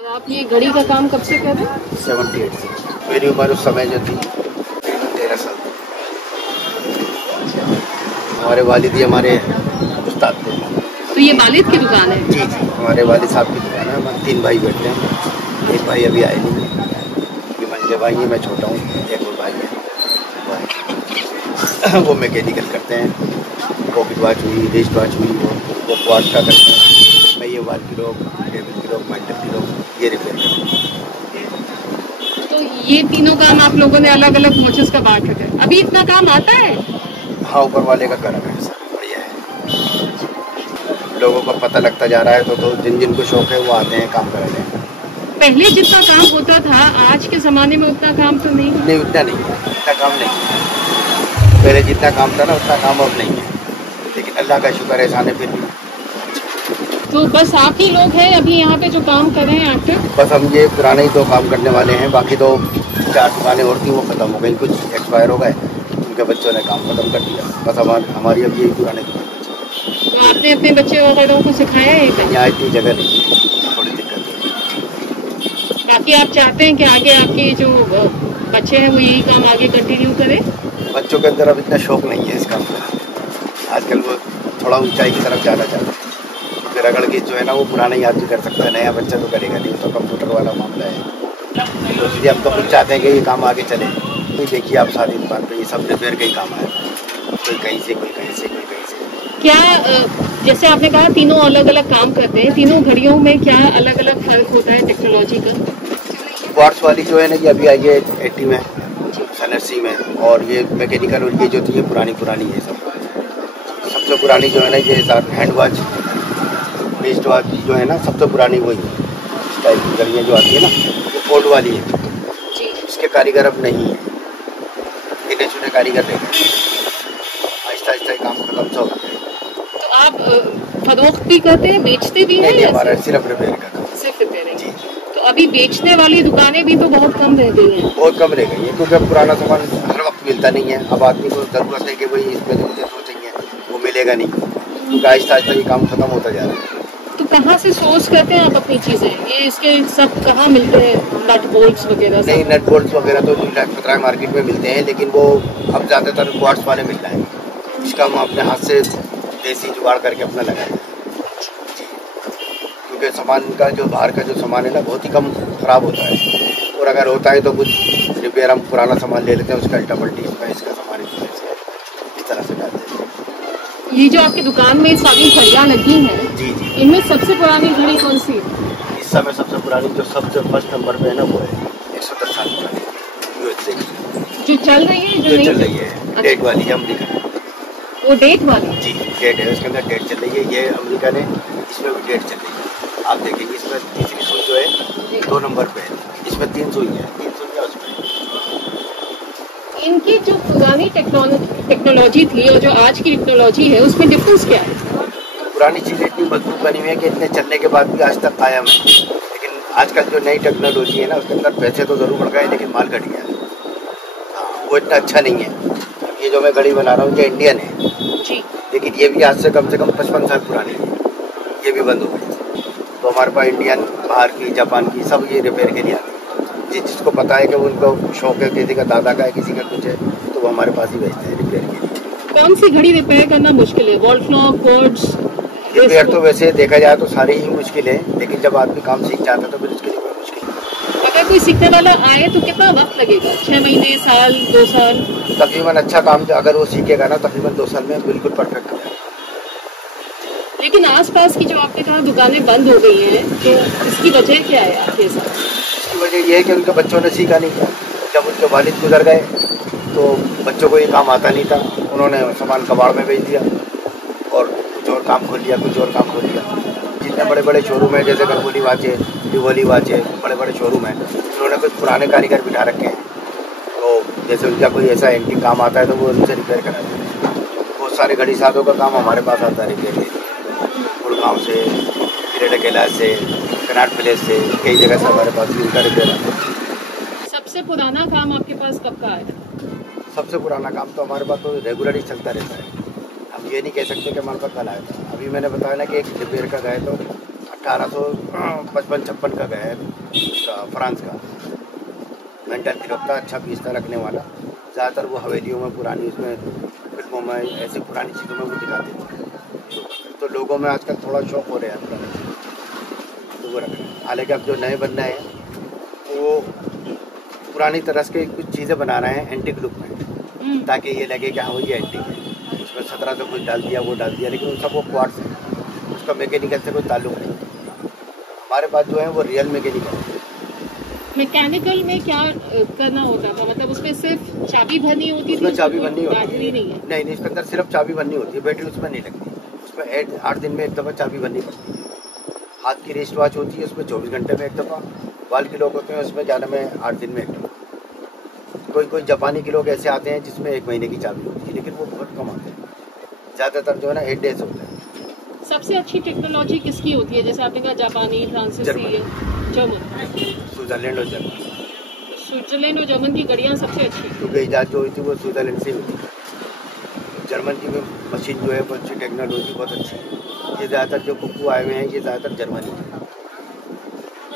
और आप ये घड़ी का काम कब से कर रहे हैं? 78 से। मेरी उम्र उस समय जो थी 13 साल। हमारे वालिद ही हमारे उस्ताद थे। तो ये वालिद की दुकान है? जी जी, हमारे वालिद साहब की दुकान है। हम 3 भाई बैठते हैं। एक भाई अभी आए नहीं है, अभी मंझले भाई है, मैं छोटा हूँ। एक और भाई है, वो मैकेनिकल करते हैं। पॉकेट वॉच हुई, रिस्ट वॉच हुई, वो वॉच का करते हैं। मैं ये वाल की लॉक, टेबल की लॉक, मेंटल की लॉक, ये रिपेयर करते हैं। तो ये तीनों काम आप लोगों ने अलग अलग वॉचेस का बांट रखा है। अभी इतना काम आता है? हाँ, ऊपर वाले का करम है सर, बढ़िया है। लोगों को पता लगता जा रहा है, तो जिन जिनको शौक है वो आते हैं, काम कराते हैं। पहले जितना काम होता था आज के ज़माने में उतना काम तो नहीं? नहीं, उतना नहीं है, इतना काम नहीं है। पहले जितना काम था ना उतना काम अब नहीं है, लेकिन अल्लाह का शुक्र है साने फिर भी। तो बस आप ही लोग हैं अभी यहाँ पे जो काम कर रहे हैं एक्टिव? बस हम ये पुराने ही 2 काम करने वाले हैं, बाकी तो 4 दुकानें और थी वो ख़त्म हो गई, कुछ एक्सपायर हो गए, उनके बच्चों ने काम ख़त्म कर दिया। बस हमारी अब यही पुराने दुकान बची। तो आपने अपने बच्चे वगैरह को सिखाया है कहीं? यहाँ इतनी जगह नहीं है, थोड़ी दिक्कत है। बाकी आप चाहते हैं कि आगे आपके जो बच्चे हैं वो यही काम आगे कंटिन्यू करें? बच्चों के अंदर अब इतना शौक नहीं है इस काम का। आजकल वो थोड़ा ऊंचाई की तरफ जाना चाहते हैं, क्योंकि रगड़ के जो है ना वो पुराना ही आदमी कर सकता है, नया बच्चा तो करेगा नहीं। तो कंप्यूटर वाला मामला है, तो इसलिए हम तो खुद चाहते हैं कि ये काम आगे चले। तो देखिए आप सारी दुकान पे ये सब रिपेयर का ही काम है, कोई कहीं से, कोई कहीं से, कोई कहीं से। क्या जैसे आपने कहा तीनों अलग अलग काम करते हैं, तीनों घड़ियों में क्या अलग अलग फर्क होता है टेक्नोलॉजी का? क्वार्ट्स वाली जो है ना ये अभी आई है 80 में, सन 80 में, और ये मैकेनिकल और ये जो थी ये पुरानी है सब। सबसे पुरानी जो है ना ये हैंड वॉच, रिस्ट वॉच जो है ना सबसे पुरानी वही है। इस टाइप की घड़ियाँ जो आती है ना वो कोड वाली है जी। इसके कारीगर अब नहीं है, गिने चुने कारीगर रह गए, आहिस्ता आहिस्ता काम खत्म सा हो गया। तो आप फरोख्त भी करते हैं, बेचते भी हैं? नहीं, हमारा सिर्फ रिपेयर का काम। सिर्फ रिपेयरिंग? जी। तो अभी बेचने वाली दुकानें भी तो बहुत कम रह गई हैं। बहुत कम रह गई है, क्योंकि अब पुराना सामान हर वक्त मिलता नहीं है। अब आदमी को ज़रूरत है कि भाई इसमें जो मुझे सोचेंगे वो मिलेगा नहीं, क्योंकि आहिस्ता आहिस्ता ये काम खत्म होता जा रहा है। तो कहाँ से सोर्स करते हैं आप अपनी चीज़ें? ये इसके सब कहाँ मिलते हैं, नट बोल्ट्स वगैरह? नहीं, नट बोल्ट्स वगैरह तो खतरा मार्केट में मिलते हैं, लेकिन वो अब ज़्यादातर क्वार्ट्स वाले मिल रहे हैं। इसका हम अपने हाथ से देसी जुगाड़ करके अपना लगाए, क्योंकि सामान का जो बाहर का जो सामान है ना बहुत ही कम ख़राब होता है, और अगर होता है तो कुछ रिपेयर हम पुराना सामान ले लेते हैं, उसका डबल टी इसका सामान इस तरह से करते हैं। ये जो आपकी दुकान में सारी घड़ियाँ लगी हैं, जी जी, इनमें सबसे पुरानी घड़ी कौन सी है? इस समय सबसे पुरानी जो सबसे फर्स्ट नंबर पे है ना वो है 110 साल पुरानी USA जो चल रही है, जो चल रही है, डेट वाली है अमेरिका। वो डेट वाली? जी, डेट है, उसके अंदर डेट चल रही है। ये अमेरिका ने, इसमें भी डेट चल रही है। आप देखेंगे इसमें तीसरी सुई जो है 2 नंबर पे है, इसमें 3 सुई है, 3 सुई है उसमें। इनकी जो पुरानी टेक्नोलॉजी थी और जो आज की टेक्नोलॉजी है उसमें डिफरेंस क्या है? पुरानी चीज़ें इतनी मजबूत बनी हुई है कि इतने चलने के बाद भी आज तक कायम है, लेकिन आजकल जो नई टेक्नोलॉजी है ना उसके अंदर पैसे तो ज़रूर बढ़ गए, लेकिन माल घट गया है। हाँ, वो इतना अच्छा नहीं है। ये जो मैं घड़ी बना रहा हूँ ये इंडियन है जी, लेकिन ये भी आज से कम 55 साल पुरानी है, ये भी बंद हो गई। तो हमारे पास इंडियन, बाहर की, जापान की, सब ये रिपेयर के लिए आते हैं। जिसको पता है कि उनको शौक है, किसी का दादा का है, किसी का कुछ है, तो वो हमारे पास ही भेजते हैं रिपेयर के लिए। कौन सी घड़ी रिपेयर करना मुश्किल है? Wall clock, quartz? रिपेयर तो वैसे देखा जाए तो सारे ही मुश्किल है, लेकिन जब आदमी काम सीख जाता है तो फिर उसके लिए कोई मुश्किल नहीं। अगर कोई सीखने वाला आए तो कितना वक्त लगेगा? 6 महीने, साल, 2 साल? तकरीबन अच्छा काम अगर वो सीखेगा ना तकरीबन 2 साल में बिल्कुल परफेक्ट हो जाएगा। लेकिन आसपास की जो आपने कहा दुकानें बंद हो गई हैं, तो इसकी वजह क्या है आपके हिसाब से? इसकी वजह ये है कि उनके बच्चों ने सीखा नहीं था। जब उनके वालिद गुजर गए तो बच्चों को ये काम आता नहीं था, उन्होंने सामान कबाड़ में बेच दिया और कुछ और काम खोल लिया, कुछ और काम खोल लिया। जितने बड़े बड़े शोरूम हैं जैसे गंगोली वाचे, दिवाली वाचे, बड़े बड़े शोरूम हैं, उन्होंने कुछ पुराने कारीगर बिठा रखे हैं, तो जैसे उनका कोई ऐसा एंटीक काम आता है तो वो उनसे रिपेयर कराते हैं। बहुत सारे घड़ी साधों का काम हमारे पास आता है रिपेयर के लिए, गुड़गांव से, किरेड कैलाश से, कनाट विलेज से, कई जगह से हमारे पास भी उनका रिपेयर आता है। सबसे पुराना काम आपके पास कब का आया? सबसे पुराना काम तो हमारे पास तो रेगुलर ही चलता रहता है। हम ये नहीं कह सकते कि हमारे पास कल आया था। अभी मैंने बताया ना कि एक रिपेयर का गए तो 1855-56 का गया है फ्रांस का। मेंटल गिरफ्त था, अच्छा पीस था रखने वाला। ज़्यादातर वो हवेलियों में पुरानी उसमें फिल्मों में ऐसी पुरानी चीज़ों में वो दिखाते थे। तो लोगों में आजकल थोड़ा शौक हो रहा है पुरानी चीज़, तो वो रख रहे हैं। हालांकि अब जो नए बन रहे हैं वो पुरानी तरह के कुछ चीज़ें बना रहे हैं एंटीक लुक में, ताकि ये लगे कि हाँ वो ये एंटीक है। उसमें 17 से कुछ डाल दिया, वो डाल दिया, लेकिन सब वो क्वार्ट्ज है, उसका मैकेनिकल से कोई ताल्लुक नहीं। हमारे पास जो है वो रियल मैकेनिकल है। मैकेनिकल में क्या करना होता था? मतलब उसमें सिर्फ चाबी भरनी होती थी? उसमें चाबी भरनी होती बैटरी नहीं है? नहीं, इसके अंदर सिर्फ चाबी भरनी होती है, बैटरी उसमें नहीं लगती। उसमें 8 दिन में एक दफ़ा चाबी भरनी पड़ती है। हाथ की रिस्ट वॉच होती है, उसमें 24 घंटे में एक दफ़ा। वाल के लोग होते हैं, उसमें जाने में 8 दिन में एक दफ़ा। कोई जापानी के लोग ऐसे आते हैं जिसमें 1 महीने की चाबी होती है, लेकिन वो बहुत कम आते हैं। ज़्यादातर जो है ना 8 डेज होता है। सबसे अच्छी टेक्नोलॉजी किसकी होती है? जैसे आपने कहा जापानी, फ्रांसीसी, जर्मन। स्विट्जरलैंड और जर्मन। स्विट्जरलैंड और जर्मन की गाड़ियाँ सबसे अच्छी, क्योंकि ईजाद जो हुई थी वो स्विट्जरलैंड से हुई थी। जर्मन की भी मशीन जो है वो अच्छी, टेक्नोलॉजी बहुत अच्छी है। ये ज़्यादातर जो कुकू आए हुए हैं ये ज़्यादातर जर्मनी है।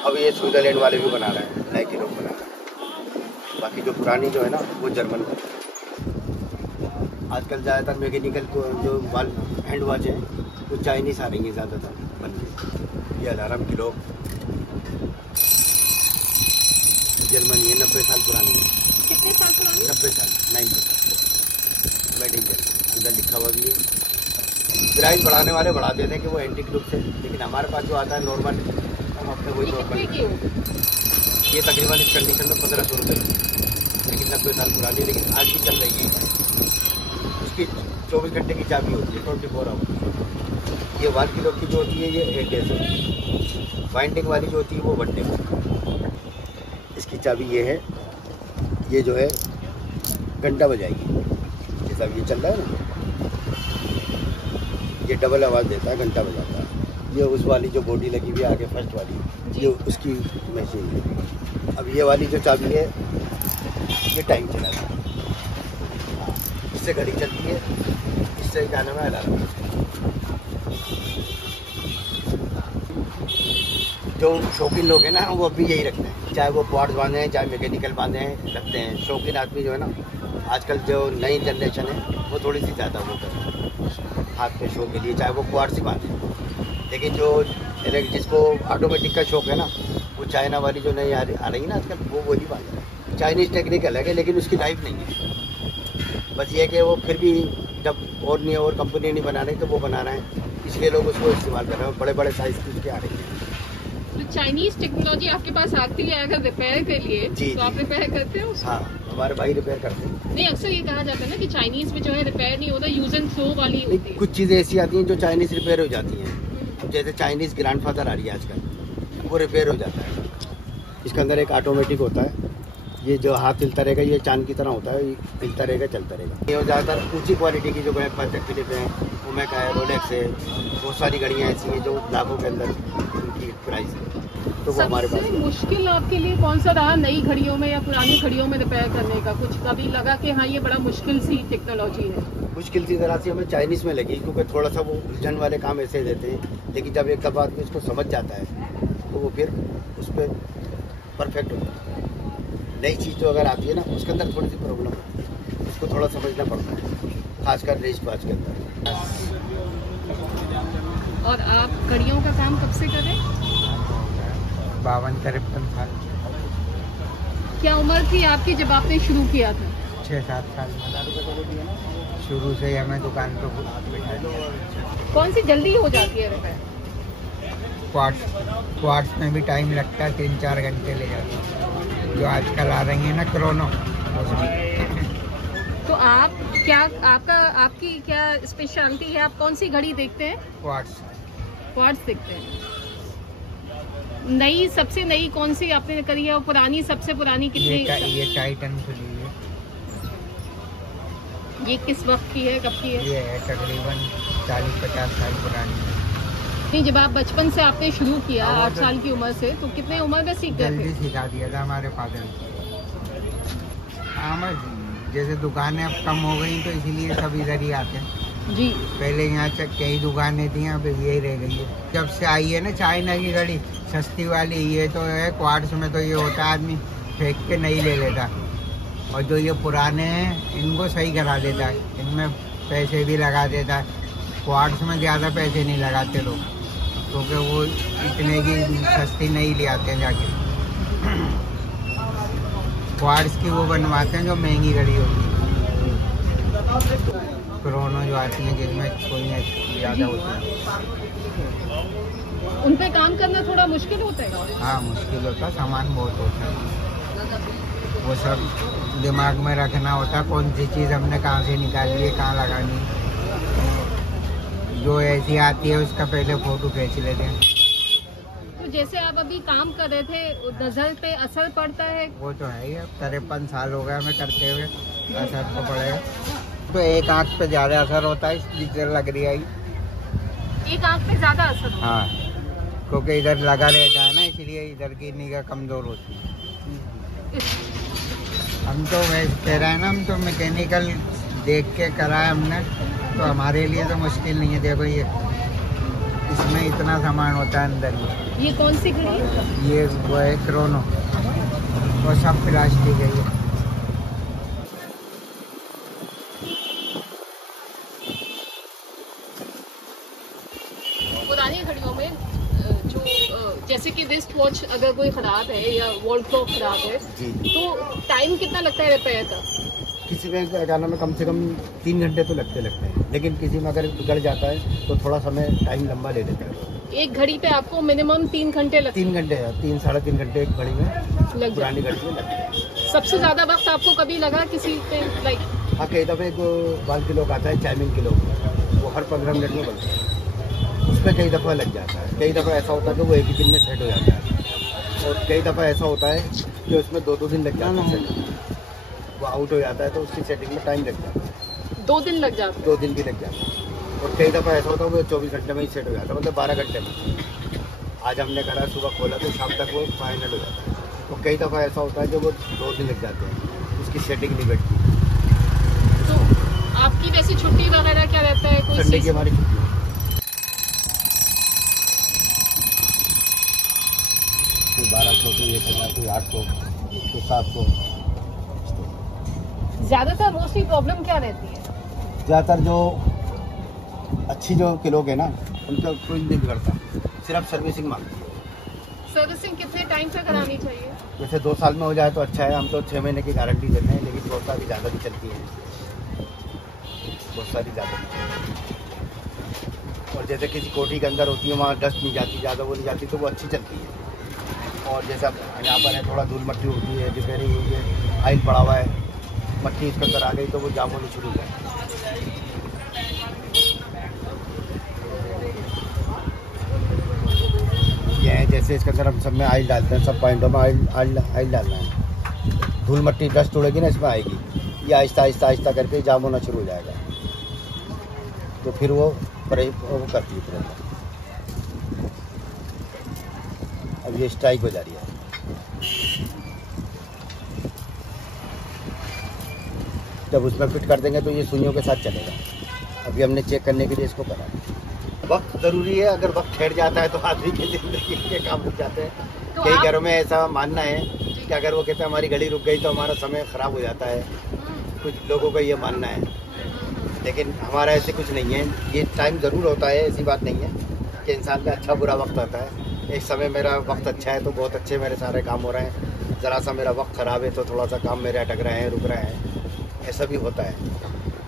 अब ये स्विट्जरलैंड वाले भी बना रहे हैं, नए के लोग बना रहे हैं। बाकी जो पुरानी जो है ना वो जर्मन है। आजकल ज़्यादातर मैकेनिकल को जो हैंड वॉच है वो चाइनीज़ आ रही है ज़्यादातर बनने। ये अलार्म की लोग जर्मनी है, 90 साल पुरानी है। कितने साल पुरानी? 90 साल, 90 मेड इन जर्मनी, अंदर लिखा हुआ भी है। प्राइस बढ़ाने वाले बढ़ा देते हैं कि वो एंटीक लुक से, लेकिन हमारे पास जो आता है नॉर्मल, हम अपने वही नॉर्मल। ये तकरीबन इस कंडीशन में 1500 रुपये, लेकिन 90 साल पुरानी, लेकिन आज भी चल रही है। उसकी 24 घंटे की चाबी होती है, 24 आवर। ये वाल की लोग की जो होती है ये 8 डेज होती है। वाइंडिंग वाली जो होती है वो 1 डे। इसकी चाबी ये है, ये जो है घंटा बजाएगी। जैसा ये चल रहा है ना, ये डबल आवाज़ देता है, घंटा बजाता है। ये उस वाली जो बॉडी लगी हुई है आगे फर्स्ट वाली, ये उसकी मशीन है। अब ये वाली जो चाबी है ये टाइम चलाता है, इससे घड़ी चलती है, इससे क्या नाम है अलार्म। जो शौकीन लोग हैं ना वो अभी यही रखते हैं, चाहे वो क्वार्ट्ज बांधे हैं चाहे मैकेनिकल बांधे हैं, रखते हैं। शौकीन आदमी जो है ना, आजकल जो नई जनरेशन है वो थोड़ी सी ज़्यादा वो करते हैं हाथ पे शो के लिए, चाहे वो क्वार्ट्ज ही बांधे। लेकिन जो जिसको ऑटोमेटिक का शौक है ना, वो चाइना वाली जो नई आ रही है ना आजकल, वो वही बांध रहा है। चाइनीज़ टेक्निक अलग है, लेकिन उसकी लाइफ नहीं है। बस ये है कि वो फिर भी जब और कंपनी नहीं बना रही तो वो बना रहे हैं, इसलिए लोग उसको इस्तेमाल कर रहे हैं। बड़े बड़े साइज़ की उसके आ रही है। तो चाइनीज टेक्नोलॉजी आपके पास आती है अगर रिपेयर के लिए, तो आप रिपेयर करते हो? हाँ, हमारे भाई रिपेयर करते हैं। नहीं, अक्सर ये कहा जाता है ना कि चाइनीज में जो है रिपेयर नहीं होता, यूज एंड थ्रो वाली होती है। कुछ चीज़ें ऐसी आती हैं जो चाइनीज़ रिपेयर हो जाती हैं। जैसे चाइनीज़ ग्रैंडफादर आ रही है आजकल, वो रिपेयर हो जाता है। इसके अंदर एक ऑटोमेटिक होता है, ये जो हाथ हिलता रहेगा, ये चांद की तरह होता है, हिलता रहेगा चलता रहेगा। ये ज़्यादातर ऊँची क्वालिटी की जो फिलिप है, ओमेगा है, रोलेक्स है, बहुत सारी गाड़ियाँ ऐसी हैं जो लाखों के अंदर उनकी प्राइस है। तो वो हमारे पास मुश्किल आपके लिए कौन सा रहा नई घड़ियों में या पुरानी घड़ियों में रिपेयर करने का? कुछ कभी लगा कि हाँ ये बड़ा मुश्किल सी टेक्नोलॉजी है? मुश्किल सी तरह से हमें चाइनीज़ में लगी, क्योंकि थोड़ा सा वो उलझन वाले काम ऐसे देते हैं। लेकिन जब एक दफ़ा आदमी उसको समझ जाता है तो वो फिर उस पर परफेक्ट हो जाता है। नई चीज़ जो अगर आती है ना, उसके अंदर थोड़ी सी प्रॉब्लम होती है, उसको थोड़ा समझना पड़ता है, खासकर रेस्ट वाच के अंदर। और आप घड़ियों का काम कब से कर रहे हैं? 52-53 साल। क्या उम्र थी आपकी जब आपने शुरू किया था? 6-7 साल। शुरू से ही हमें दुकान पे बिठा दिया। कौन सी जल्दी हो जाती है रिपेयर? क्वार्ट्स में भी टाइम लगता है, 3-4 घंटे ले जाते हैं। जो आजकल आ रही है ना क्रोनो, तो आप आपकी क्या स्पेशलिटी है? आप कौन सी घड़ी देखते हैं? क्वार्ट्स देखते हैं। नई सबसे नई कौन सी आपने करी है और पुरानी सबसे पुरानी कितनी? ये टाइटन खुली है। ये किस वक्त की है, कब की है? ये है तकरीबन 40-50 साल पुरानी है। नहीं, जब आप बचपन से आपने शुरू किया 8 साल की उम्र से, तो कितने उम्र में सीख गए थे? जल्दी सिखा दिया था हमारे फादर। हाँ, जैसे दुकानें अब कम हो गई तो इसीलिए सब इधर ही आते हैं। जी। पहले यहाँ कई दुकानें थी, अब यही रह गई है। जब से आई है ना चाइना की घड़ी सस्ती वाली, ये तो है क्वार्ट्स में तो ये होता है आदमी फेंक के नहीं ले लेता, और जो ये पुराने हैं इनको सही करा देता है, इनमें पैसे भी लगा देता है। क्वार्ट्स में ज़्यादा पैसे नहीं लगाते लोग, क्योंकि वो इतने की सस्ती नहीं ले आते हैं जाके। क्वार्ट्स की वो बनवाते हैं जो महंगी घड़ी होती है, क्रोनो जो आती है जिनमें कोई ज़्यादा होती है। उन पे काम करना थोड़ा मुश्किल होता है। हाँ मुश्किल होता है, सामान बहुत होता है, वो सब दिमाग में रखना होता है, कौन सी चीज़ हमने कहाँ से निकाली है, कहाँ लगानी है। जो ऐसी आती है उसका पहले फोटो खींच लेते हैं। तो जैसे आप अभी काम कर रहे थे, नजर पे असर पड़ता है? वो तो है ही, अब 53 साल हो गए हमें करते हुए, असर तो पड़ेगा। तो एक आँख पे ज़्यादा असर होता है, इसलिए लग रही है। एक आँख पे ज़्यादा असर होता है? हाँ, क्योंकि इधर लगा रहता है ना, इसलिए इधर की निगाह कमज़ोर होती है। हम तो कह रहे हैं ना, हम तो मैकेनिकल देख के करा है हमने, तो हमारे लिए तो मुश्किल नहीं है। देखो ये इसमें इतना सामान होता है अंदर में। ये कौन सी घड़ी है? ये वो है क्रोनो, वो सब प्लास्टिक है ये। पुरानी घड़ियों में जो जैसे कि रिस्ट वॉच अगर कोई खराब है या वॉल क्लॉक खराब है, जी। तो टाइम कितना लगता है रिपेयर का? किसी में लगाने में कम से कम 3 घंटे तो लगते हैं, लेकिन किसी में अगर बिगड़ जाता है तो थोड़ा समय टाइम लंबा ले लेता है। एक घड़ी पे आपको मिनिमम 3 घंटे लगते 3 घंटे है, 3-3.5 घंटे एक घड़ी में, लग पुरानी जाते घड़ी में लगते हैं। हैं। सबसे ज्यादा वक्त आपको कभी लगा किसी पे, लाइक? हाँ, कई दफ़े जो 12 किलो का आता है चाइमिंग किलो, वो हर 15 मिनट में बनता है, उसमें कई दफ़ा लग जाता है। कई दफ़ा ऐसा होता है कि वो एक ही दिन में सेट हो जाता है, और कई दफ़ा ऐसा होता है कि उसमें 2-2 दिन लग जाता है, वो आउट हो जाता है तो उसकी सेटिंग में टाइम लग जाता है। 2 दिन लग जाते हैं? 2 दिन भी लग जाता है, और कई दफ़ा ऐसा होता है वो 24 घंटे में ही सेट हो जाता है, मतलब 12 घंटे में। आज हमने करा, सुबह खोला तो शाम तक वो फाइनल हो जाता है। तो कई दफ़ा ऐसा होता है कि वो 2 दिन लग जाते हैं, उसकी सेटिंग नहीं बैठती। तो आपकी वैसी छुट्टी वगैरह क्या रहता है? कोई संडे की हमारी छुट्टी है। कोई 1200, कोई 1000, कोई 800, कोई 700। ज्यादातर मोस्टली प्रॉब्लम क्या रहती है? ज़्यादातर जो अच्छी जो किलोग है ना, उनका कोई नहीं बिगड़ता, सिर्फ सर्विसिंग मांगती है। सर्विसिंग कितने टाइम से करानी चाहिए? जैसे 2 साल में हो जाए तो अच्छा है, हम तो 6 महीने की गारंटी देते हैं, लेकिन बहुत सारी ज़्यादा भी चलती है, बहुत सारी ज़्यादा भी चलती है। और जैसे किसी कोठी के अंदर होती है, वहाँ डस्ट नहीं जाती, ज़्यादा वो नहीं जाती, तो वो अच्छी चलती है। और जैसे अब यहाँ पर है, थोड़ा धूल मट्टी होती है, रिपेयरिंग हुई है, आयल पड़ा हुआ है, मट्टी इसके अंदर आ गई तो वो जाम होनी शुरू हो जाए। ये है जैसे इसके अंदर हम सब में आयल डालते हैं, सब पॉइंटों में आयल डालना है। धूल मट्टी डस्ट उड़ेगी ना, इसमें आएगी, ये आहिस्ता आहिस्ता आहिस्ता करके जाम होना शुरू हो जाएगा, तो फिर वो करती है तुरंत। अब ये स्ट्राइक हो जा रही है, जब उसमें फिट कर देंगे तो ये सुइयों के साथ चलेगा। अभी हमने चेक करने के लिए इसको करा। वक्त ज़रूरी है, अगर वक्त ठहर जाता है तो आदमी की ज़िंदगी के काम रुक जाते हैं। तो कई घरों में ऐसा मानना है कि अगर वो कहते हैं हमारी घड़ी रुक गई तो हमारा समय ख़राब हो जाता है, कुछ लोगों का ये मानना है, लेकिन हमारा ऐसे कुछ नहीं है। ये टाइम ज़रूर होता है, ऐसी बात नहीं है कि इंसान का अच्छा बुरा वक्त आता है। एक समय मेरा वक्त अच्छा है तो बहुत अच्छे मेरे सारे काम हो रहे हैं, ज़रा सा मेरा वक्त ख़राब है तो थोड़ा सा काम मेरे अटक रहे हैं, रुक रहे हैं, ऐसा भी होता है।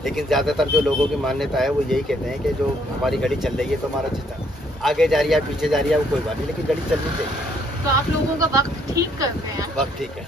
लेकिन ज़्यादातर जो लोगों की मान्यता है वो यही कहते हैं कि जो हमारी घड़ी चल रही है तो हमारा आगे जा रही है, पीछे जा रही है, वो कोई बात नहीं, लेकिन घड़ी चलनी चाहिए। तो आप लोगों का वक्त ठीक करते हैं? वक्त ठीक है।